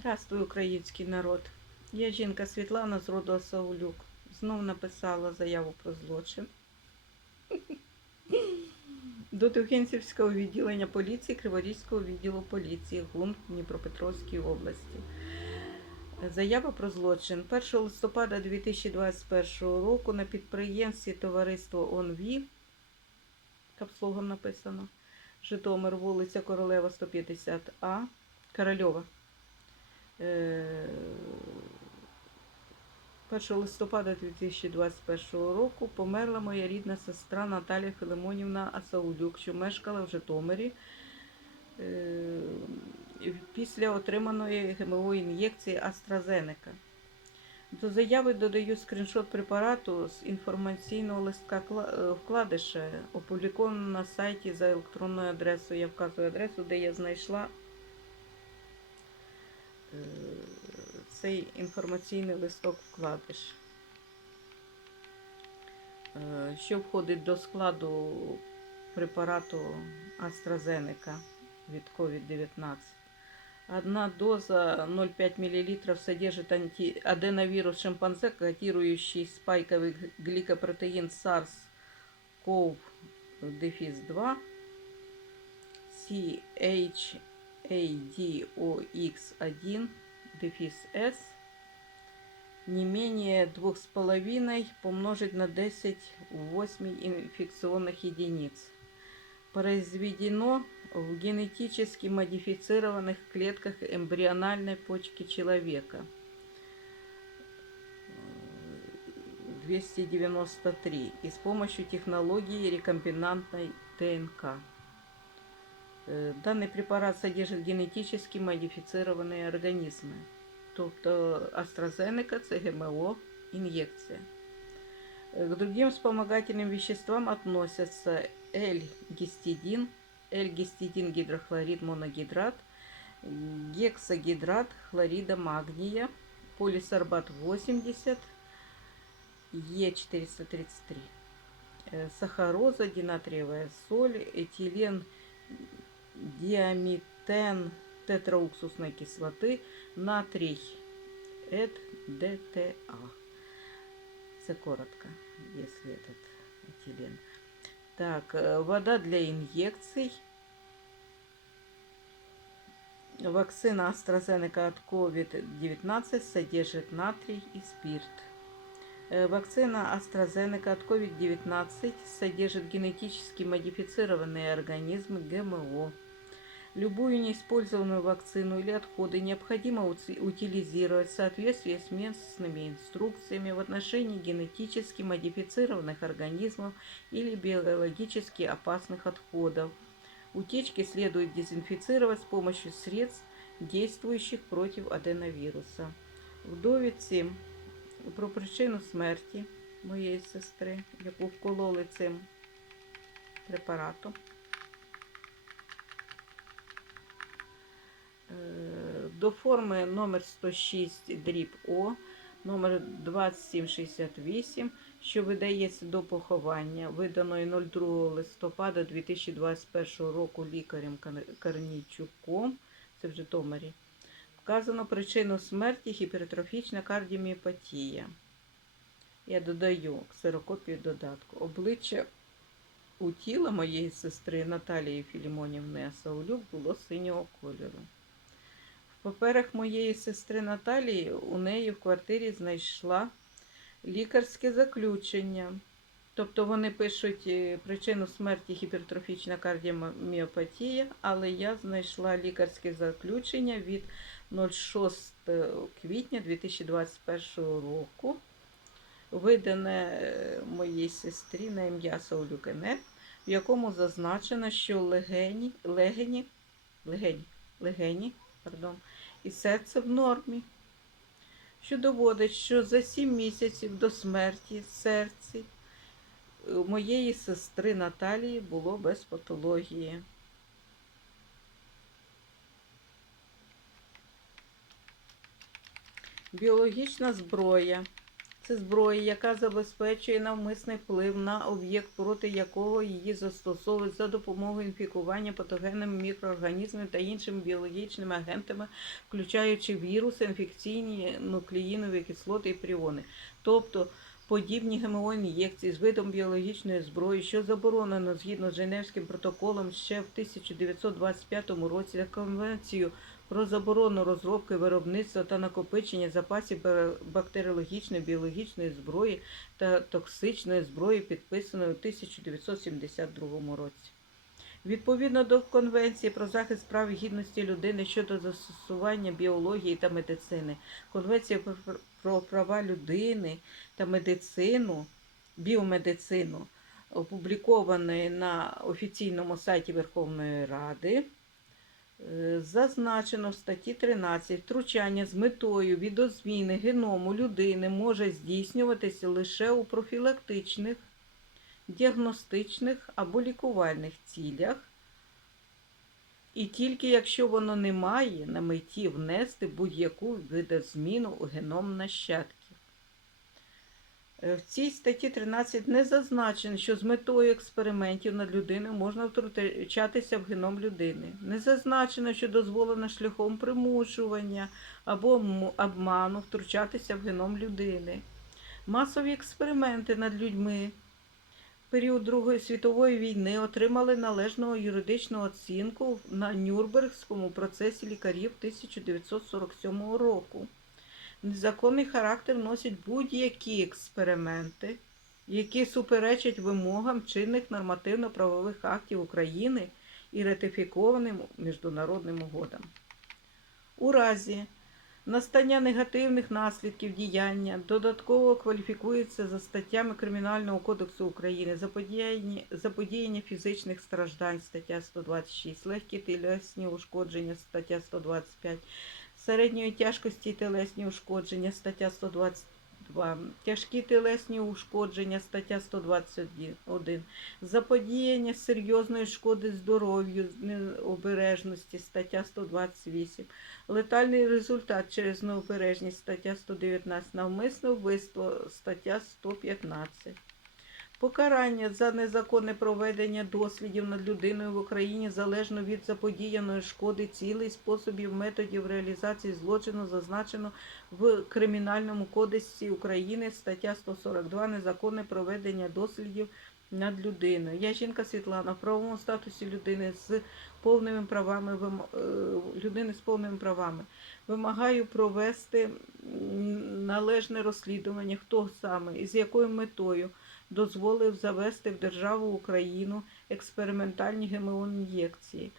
Здравствуй, український народ. Я жінка Світлана з роду Саулюк. Знов написала заяву про злочин. До Тухинцівського відділення поліції Криворізького відділу поліції ГУН Дніпропетровській області. Заява про злочин. 1 листопада 2021 року на підприємстві товариство ОНВІ, капслогом написано, Житомир, вулиця Королева 150А, Корольова. Е, 1 листопада 2021 року померла моя рідна сестра Наталія Филимонівна Асаулюк, що мешкала в Житомирі е, після отриманої ГМО ін'єкції AstraZeneca. До заяви додаю скріншот препарату з інформаційного листка е, вкладиша, опубліковано на сайті за електронною адресою. Я вказую адресу, де я знайшла е, цей інформаційний листок вкладиш. Е, Що входить до складу препарату AstraZeneca від COVID-19? Одна доза 0,5 мл содержит анти- аденовирус шимпанзе, кодирующий спайковый гликопротеин SARS-CoV-2, CHADOX1, дефис S, не менее 2,5 помножить на 10 в 8 инфекционных единиц. Произведено в генетически модифицированных клетках эмбриональной почки человека. Э, 293 и с помощью технологии рекомбинантной ДНК. Е, Даний препарат содержит генетически модифицированные організми. Тобто AstraZeneca – це ГМО ін'єкція. Е, К другим вспомогательным веществам относятся L-гистидин, L-гистидин гидрохлорид моногидрат, гексагидрат хлорида магния, полисорбат 80, Е433, э, сахароза, динатриевая соль, этилен, диамитен тетрауксусной кислоты, натрий, ЭД, ДТА. Це коротко, если этот этилен. Так, э, вода для инъекций. Вакцина AstraZeneca от COVID-19 содержит натрий и спирт. Э, Вакцина AstraZeneca от COVID-19 содержит генетически модифицированные организмы ГМО. Любую неиспользованную вакцину или отходы необходимо уци- утилизировать в соответствии с местными инструкциями в отношении генетически модифицированных организмов или биологически опасных отходов. Утечки следует дезинфицировать с помощью средств, действующих против аденовируса. В довідці про причину смерті моєї сестри, яку вкололи цим препаратом. До форми номер 106 дріб О, номер 2768, що видається до поховання, виданої 02 листопада 2021 року лікарем Кар- Карнійчуком, це в Житомирі. Вказано причину смерті гіпертрофічна кардіоміопатія. Я додаю ксерокопію додатку. Обличчя у тіла моєї сестри Наталії Філімонівни Асаулюк було синього кольору. Паперах моєї сестри Наталії у неї в квартирі знайшла лікарське заключення. Тобто вони пишуть е, причину смерті гіпертрофічна кардіоміопатія, але я знайшла лікарське заключення від 06 квітня 2021 року, видане е, моїй сестрі на ім'я Саулюк НФ, в якому зазначено, що легені, легені, легені, легені пардон, і серце в нормі, що доводить, що за сім місяців до смерті серці моєї сестри Наталії було без патології. Біологічна зброя Це зброя, яка забезпечує навмисний вплив на об'єкт, проти якого її застосовують за допомогою інфікування патогенними мікроорганізмами та іншими біологічними агентами, включаючи віруси, інфекційні нуклеїнові кислоти і пріони. Тобто подібні ГМО ін'єкції з видом біологічної зброї, що заборонено згідно з Женевським протоколом ще в 1925 році та Конвенцією про заборону розробки, виробництва та накопичення запасів бактеріологічної, біологічної зброї та токсичної зброї, підписаної у 1972 році. Відповідно до Конвенції про захист прав і гідності людини щодо застосування біології та медицини, Конвенція про- права людини та медицину, біомедицину, опублікованої на офіційному сайті Верховної Ради, зазначено в статті 13, втручання з метою відозміни геному людини може здійснюватися лише у профілактичних, діагностичних або лікувальних цілях, і тільки якщо воно не має на меті внести будь-яку видозміну у геном нащадків. Е, В цій статті 13 не зазначено, що з метою експериментів над людиною можна втручатися в геном людини. Не зазначено, що дозволено шляхом примушування або обману втручатися в геном людини. Масові експерименти над людьми в період Другої світової війни отримали належну юридичну оцінку на Нюрнбергському процесі лікарів 1947 року. Незаконний характер носять будь-які експерименти, які суперечать вимогам чинних нормативно-правових актів України і ратифікованим міжнародним угодам. У разі настання негативних наслідків діяння додатково кваліфікується за статтями Кримінального кодексу України заподіяння, фізичних страждань стаття 126, легкі тілесні ушкодження стаття 125, середньої тяжкості тілесні ушкодження стаття 122, тяжкі тілесні ушкодження стаття 121, заподіяння серйозної шкоди здоров'ю необережності стаття 128, летальний результат через необережність стаття 119, навмисне вбивство стаття 115. Покарання за незаконне проведення дослідів над людиною в Україні залежно від заподіяної шкоди цілей способів методів реалізації злочину зазначено в Кримінальному кодексі України стаття 142 незаконне проведення дослідів над людиною. Я жінка Світлана в правовому статусі людини з повними правами е, людини з повними правами. Вимагаю провести належне розслідування, хто саме і з якою метою дозволив завести в державу Україну експериментальні ГМО-ін'єкції.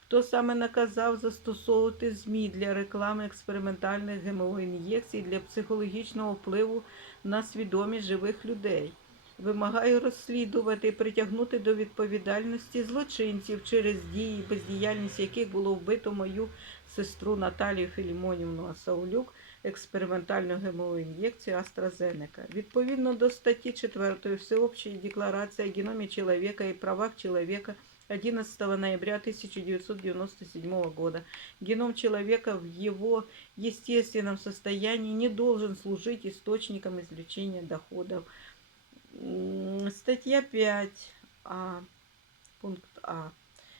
Хто саме наказав застосовувати ЗМІ для реклами експериментальних ГМО-ін'єкцій для психологічного впливу на свідомість живих людей? Вимагаю розслідувати і притягнути до відповідальності злочинців через дії, бездіяльність яких було вбито мою сестру Наталію Філімонівну Асаулюк експериментальну ГМО-ін'єкцію AstraZeneca. Відповідно до статті 4 Всеобщей декларации о геноме человека и правах человека 11 ноября 1997 года. Геном человека в его естественном состоянии не должен служить источником извлечения доходов. М, Статья 5а, пункт А.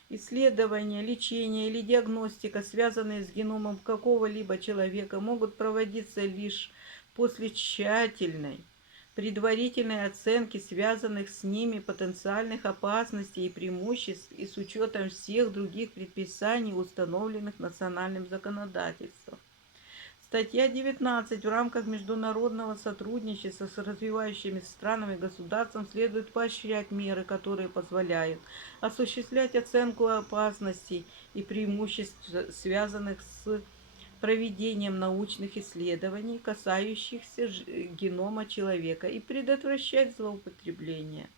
Исследования, лечение или диагностика, связанные с геномом какого-либо человека, могут проводиться лишь после тщательной, предварительной оценки связанных с ними потенциальных опасностей и преимуществ и с учетом всех других предписаний, установленных национальным законодательством. Статья 19. В рамках международного сотрудничества с развивающими странами и государством следует поощрять меры, которые позволяют осуществлять оценку опасностей и преимуществ, связанных с проведением научных исследований, касающихся генома человека, и предотвращать злоупотребление.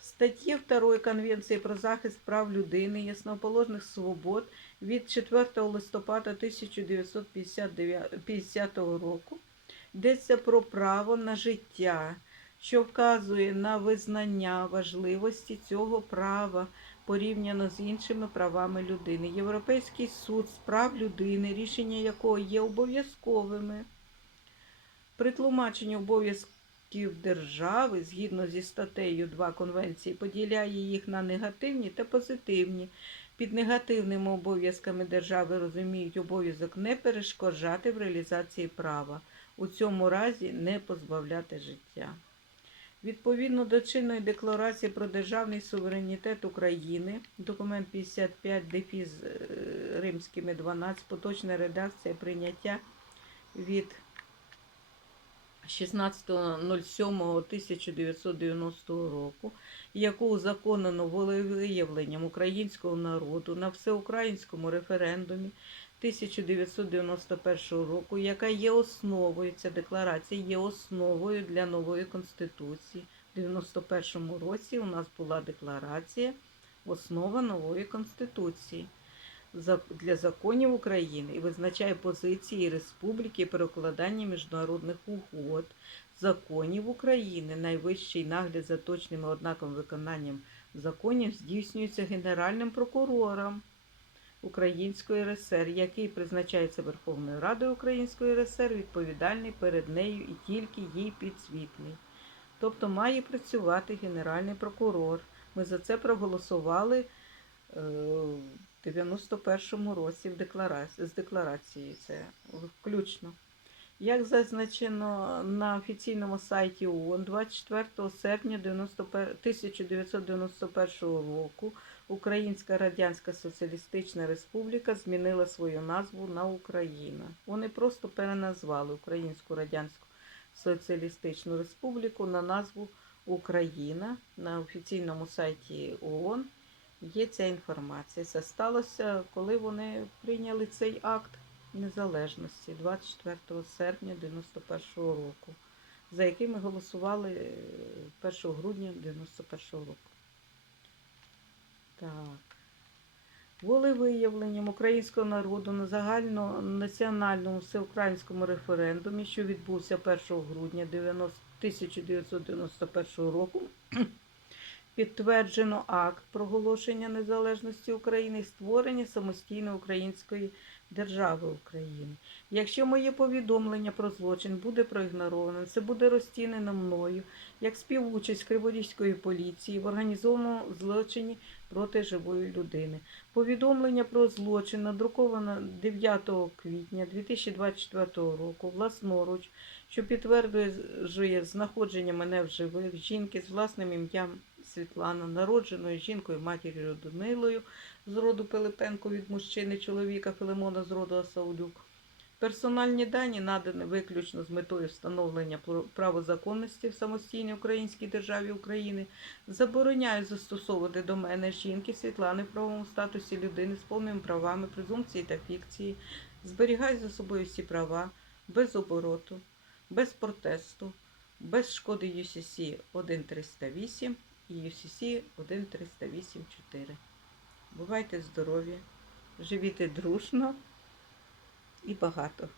Статті 2 Конвенції про захист прав людини і основоположних свобод від 4 листопада 1950 року йдеться про право на життя, що вказує на визнання важливості цього права порівняно з іншими правами людини. Європейський суд з прав людини, рішення якого є обов'язковими При тлумаченні обов'язків держави згідно зі статтею 2 Конвенції поділяє їх на негативні та позитивні. Під негативними обов'язками держави розуміють обов'язок не перешкоджати в реалізації права, у цьому разі не позбавляти життя. Відповідно до чинної декларації про державний суверенітет України, документ 55 дефіз е, римськими 12, поточна редакція прийняття від 16.07.1990 року, яку узаконено волевиявленням українського народу на всеукраїнському референдумі 1991 року, яка є основою, ця декларація є основою для нової конституції. У 91 році у нас була декларація основа нової конституції для законів України і визначає позиції республіки при укладанні міжнародних угод, законів України. Найвищий нагляд за точним і однаковим виконанням законів здійснюється Генеральним прокурором Української РСР, який призначається Верховною Радою Української РСР, відповідальний перед нею і тільки їй підсвітлий. Тобто має працювати Генеральний прокурор. Ми за це проголосували е, в 91-му році в декларації, з декларацією це включно. Як зазначено на офіційному сайті ООН 24 серпня 1991 року Українська Радянська Соціалістична Республіка змінила свою назву на Україна. Вони просто переназвали Українську Радянську Соціалістичну Республіку на назву Україна на офіційному сайті ООН. Є ця інформація. Це сталося, коли вони прийняли цей акт незалежності 24 серпня 91 року, за який ми голосували е, 1 грудня 91 року. Так. Волевиявленням українського народу на загальнонаціональному всеукраїнському референдумі, що відбувся 1 грудня 90 1991 року, підтверджено акт проголошення незалежності України і створення самостійної української держави України. Якщо моє повідомлення про злочин буде проігноровано, це буде розцінено мною як співучасть Криворізької поліції в організованому злочині проти живої людини. Повідомлення про злочин надруковано 9 квітня 2024 року власноруч, що підтверджує знаходження мене в живих жінки з власним ім'ям Світлана, народженою жінкою матір'ю Людмилою з роду Пилипенко від мужчини чоловіка Филимона з роду Асаулюк. Персональні дані надані виключно з метою встановлення пр- правозаконності в самостійній українській державі України, забороняю застосовувати до мене жінки Світлани в правовому статусі людини з повними правами, презумпції та фікції, зберігаю за собою всі права, без обороту, без протесту, без шкоди UCC 1308 і UCC 1308-4. Бувайте здорові, живіте дружно і багато.